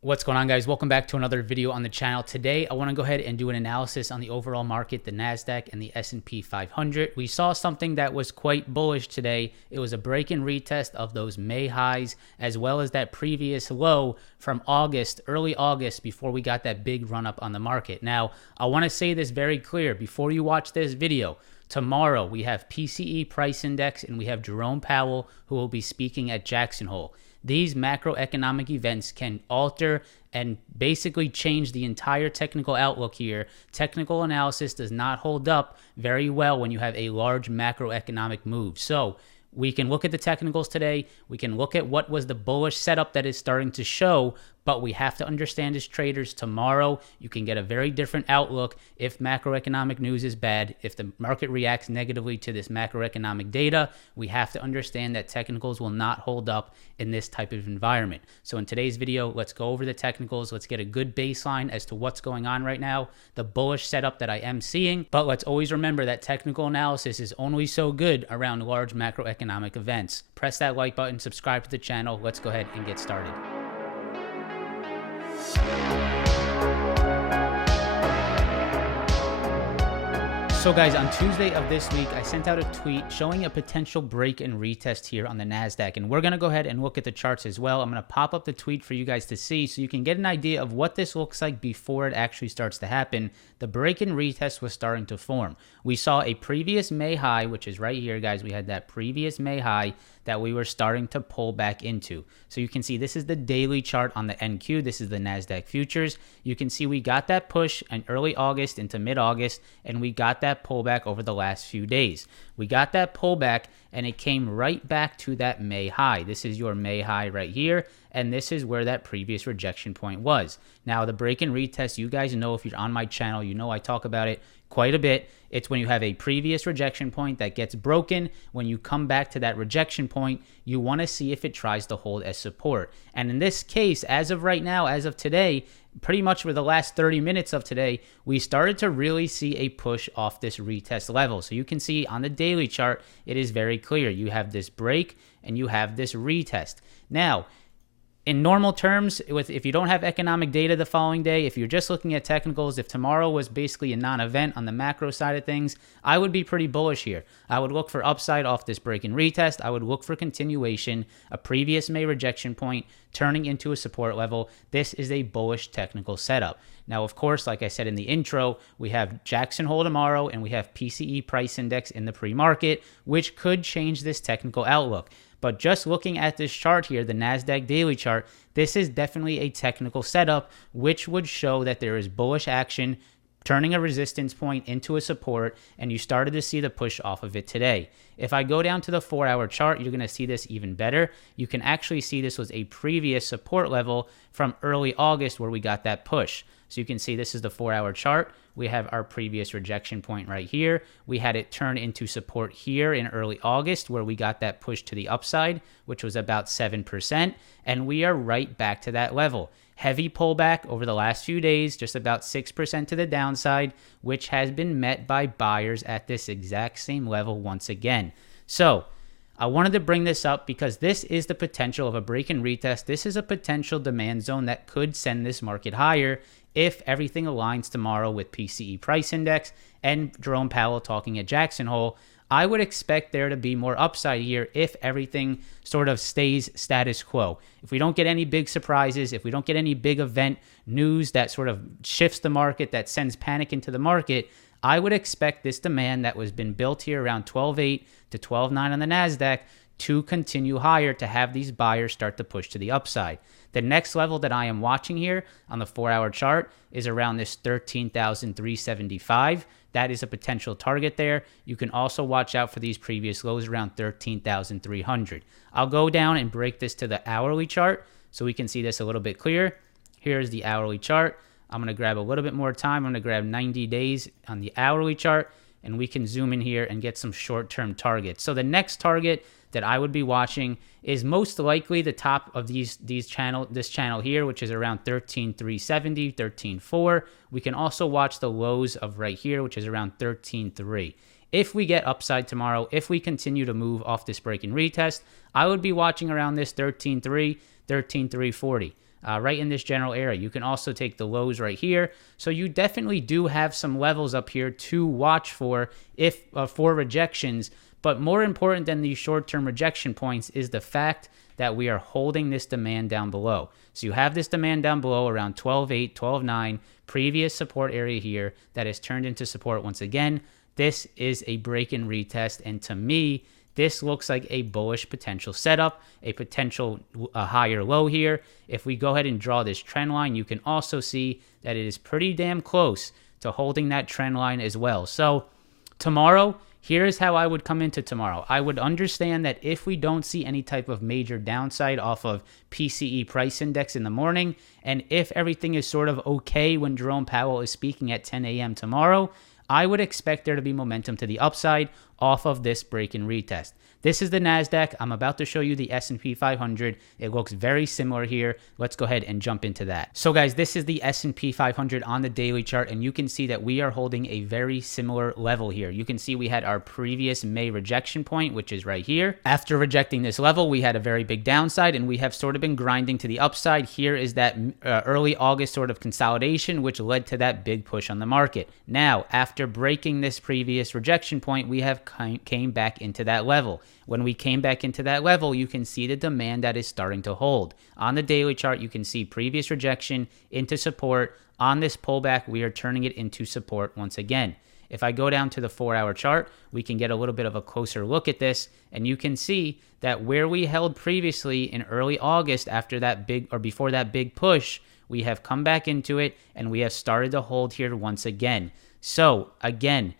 What's going on, guys? Welcome back to another video on the channel. Today I want to go ahead and do an analysis on the overall market, the Nasdaq and the S&P 500. We saw something that was quite bullish today. It was a break and retest of those May highs as well as that previous low from August, early August, before we got that big run up on the market. Now, I want to say this very clear before you watch this video. Tomorrow we have PCE price index and we have Jerome Powell, who will be speaking at Jackson Hole. These macroeconomic events can alter and basically change the entire technical outlook here. Technical analysis does not hold up very well when you have a large macroeconomic move. So we can look at the technicals today. We can look at what was the bullish setup that is starting to show, but we have to understand as traders, tomorrow you can get a very different outlook if macroeconomic news is bad. If the market reacts negatively to this macroeconomic data, we have to understand that technicals will not hold up in this type of environment. So in today's video, let's go over the technicals. Let's get a good baseline as to what's going on right now, the bullish setup that I am seeing. But let's always remember that technical analysis is only so good around large macroeconomic events. Press that like button, subscribe to the channel. Let's go ahead and get started. So guys, on Tuesday of this week, I sent out a tweet showing a potential break and retest here on the Nasdaq. And we're going to go ahead and look at the charts as well. I'm going to pop up the tweet for you guys to see so you can get an idea of what this looks like before it actually starts to happen. The break and retest was starting to form. We saw a previous May high, which is right here, guys. We had that previous May high that we were starting to pull back into. So you can see this is the daily chart on the NQ. This is the Nasdaq futures. You can see we got that push in early August into mid-August, and we got that pullback over the last few days. We got that pullback, and it came right back to that May high. This is your May high right here, and this is where that previous rejection point was. Now, the break and retest, you guys know, if you're on my channel, you know I talk about it quite a bit. It's when you have a previous rejection point that gets broken. When you come back to that rejection point, you want to see if it tries to hold as support. And in this case, as of right now, as of today, pretty much for the last 30 minutes of today, we started to really see a push off this retest level. So you can see on the daily chart, it is very clear. You have this break and you have this retest. Now, in normal terms, if you don't have economic data the following day, if you're just looking at technicals, if tomorrow was basically a non-event on the macro side of things, I would be pretty bullish here. I would look for upside off this break and retest. I would look for continuation, a previous May rejection point turning into a support level. This is a bullish technical setup. Now, of course, like I said in the intro, we have Jackson Hole tomorrow and we have PCE price index in the pre-market, which could change this technical outlook. But just looking at this chart here, the Nasdaq daily chart, this is definitely a technical setup, which would show that there is bullish action turning a resistance point into a support, and you started to see the push off of it today. If I go down to the 4-hour chart, you're going to see this even better. You can actually see this was a previous support level from early August where we got that push. So you can see this is the 4-hour chart. We have our previous rejection point right here. We had it turn into support here in early August where we got that push to the upside, which was about 7%. And we are right back to that level. Heavy pullback over the last few days, just about 6% to the downside, which has been met by buyers at this exact same level once again. So I wanted to bring this up because this is the potential of a break and retest. This is a potential demand zone that could send this market higher if everything aligns tomorrow with PCE price index and Jerome Powell talking at Jackson Hole. I would expect there to be more upside here if everything sort of stays status quo. If we don't get any big surprises, if we don't get any big event news that sort of shifts the market, that sends panic into the market, I would expect this demand that was been built here around 12.8 to 12.9 on the Nasdaq to continue higher, to have these buyers start to push to the upside. The next level that I am watching here on the 4-hour chart is around this 13,375. That is a potential target there. You can also watch out for these previous lows around 13,300. I'll go down and break this to the hourly chart so we can see this a little bit clearer. Here's the hourly chart. I'm going to grab a little bit more time. I'm going to grab 90 days on the hourly chart, and we can zoom in here and get some short-term targets. So the next target that I would be watching is most likely the top of this channel here, which is around 13,370, 13,4. We can also watch the lows of right here, which is around 13,3. If we get upside tomorrow, if we continue to move off this break and retest, I would be watching around this 13.3, 13.340. right in this general area. You can also take the lows right here. So you definitely do have some levels up here to watch for if for rejections. But more important than these short-term rejection points is the fact that we are holding this demand down below. So you have this demand down below around 12.8, 12.9, previous support area here that has turned into support once again. This is a break and retest, and to me, this looks like a bullish potential setup, a potential higher low here. If we go ahead and draw this trend line, you can also see that it is pretty damn close to holding that trend line as well. So tomorrow, here's how I would come into tomorrow. I would understand that if we don't see any type of major downside off of PCE price index in the morning, and if everything is sort of okay when Jerome Powell is speaking at 10 a.m. tomorrow, I would expect there to be momentum to the upside off of this break and retest. This is the NASDAQ. I'm about to show you the S&P 500. It looks very similar here. Let's go ahead and jump into that. So guys, this is the S&P 500 on the daily chart, and you can see that we are holding a very similar level here. You can see we had our previous May rejection point, which is right here. After rejecting this level, we had a very big downside, and we have sort of been grinding to the upside. Here is that early August sort of consolidation, which led to that big push on the market. Now, after breaking this previous rejection point, we have came back into that level. When we came back into that level, you can see the demand that is starting to hold. On the daily chart, you can see previous rejection into support. On this pullback, we are turning it into support once again. If I go down to the 4-hour chart, we can get a little bit of a closer look at this, and you can see that where we held previously in early August after that big or before that big push, we have come back into it and we have started to hold here once again. So again,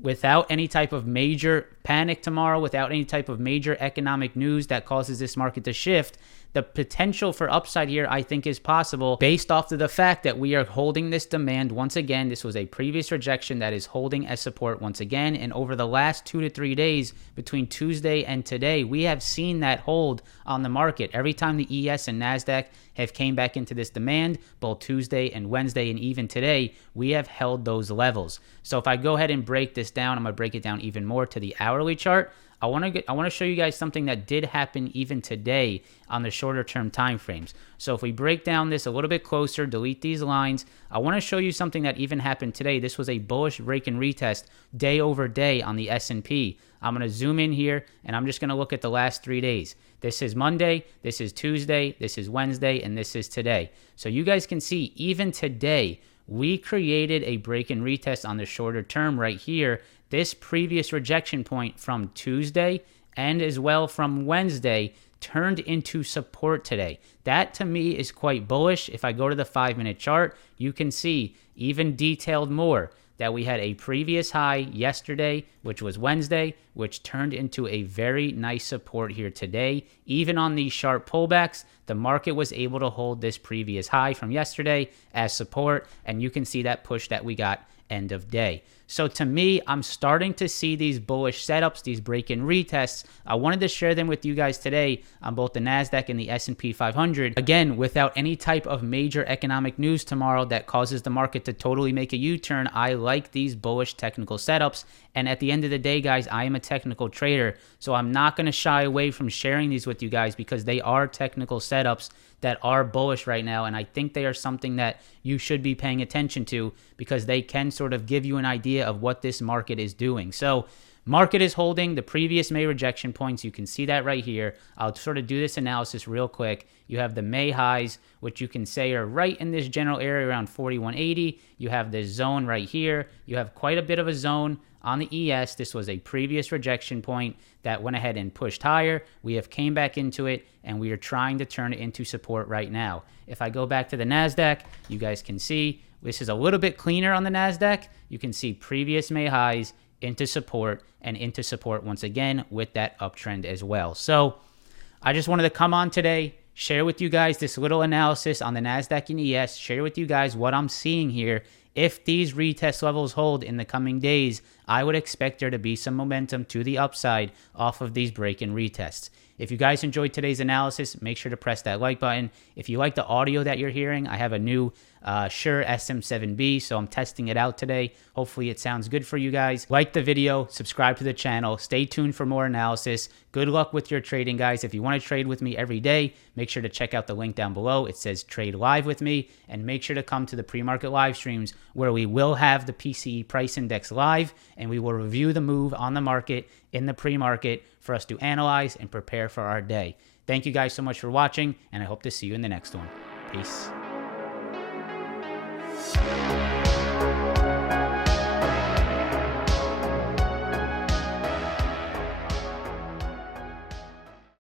without any type of major panic tomorrow, without any type of major economic news that causes this market to shift, the potential for upside here, I think, is possible based off of the fact that we are holding this demand once again. This was a previous rejection that is holding as support once again. And over the last 2 to 3 days between Tuesday and today, we have seen that hold on the market. Every time the ES and NASDAQ have came back into this demand, both Tuesday and Wednesday and even today, we have held those levels. So if I go ahead and break this down, I'm going to break it down even more to the hourly chart. I want to show you guys something that did happen even today on the shorter term time frames. So if we break down this a little bit closer, delete these lines, I want to show you something that even happened today. This was a bullish break and retest day over day on the S&P. I'm going to zoom in here and I'm just going to look at the last 3 days. This is Monday, this is Tuesday, this is Wednesday, and this is today. So you guys can see even today, we created a break and retest on the shorter term right here. This previous rejection point from Tuesday and as well from Wednesday turned into support today. That to me is quite bullish. If I go to the 5-minute chart, you can see even detailed more that we had a previous high yesterday, which was Wednesday, which turned into a very nice support here today. Even on these sharp pullbacks, the market was able to hold this previous high from yesterday as support, and you can see that push that we got end of day. So to me, I'm starting to see these bullish setups, these break-in retests. I wanted to share them with you guys today on both the NASDAQ and the S&P 500. Again, without any type of major economic news tomorrow that causes the market to totally make a U-turn, I like these bullish technical setups. And at the end of the day, guys, I am a technical trader, so I'm not going to shy away from sharing these with you guys because they are technical setups that are bullish right now, and I think they are something that you should be paying attention to because they can sort of give you an idea of what this market is doing. So market is holding the previous May rejection points. You can see that right here. I'll sort of do this analysis real quick. You have the May highs, which you can say are right in this general area around 4180. You have this zone right here. You have quite a bit of a zone on the ES. This was a previous rejection point that went ahead and pushed higher. We have came back into it, and we are trying to turn it into support right now. If I go back to the NASDAQ, you guys can see this is a little bit cleaner on the NASDAQ. You can see previous May highs into support and into support once again with that uptrend as well. So I just wanted to come on today, share with you guys this little analysis on the NASDAQ and ES, share with you guys what I'm seeing here. If these retest levels hold in the coming days, I would expect there to be some momentum to the upside off of these break-in retests. If you guys enjoyed today's analysis, make sure to press that like button. If you like the audio that you're hearing, I have a new Shure SM7B, so I'm testing it out today. Hopefully it sounds good for you guys. Like the video, subscribe to the channel, stay tuned for more analysis. Good luck with your trading, guys. If you want to trade with me every day, make sure to check out the link down below. It says trade live with me, and make sure to come to the pre-market live streams where we will have the PCE price index live, and we will review the move on the market in the pre-market for us to analyze and prepare for our day. Thank you guys so much for watching, and I hope to see you in the next one. Peace.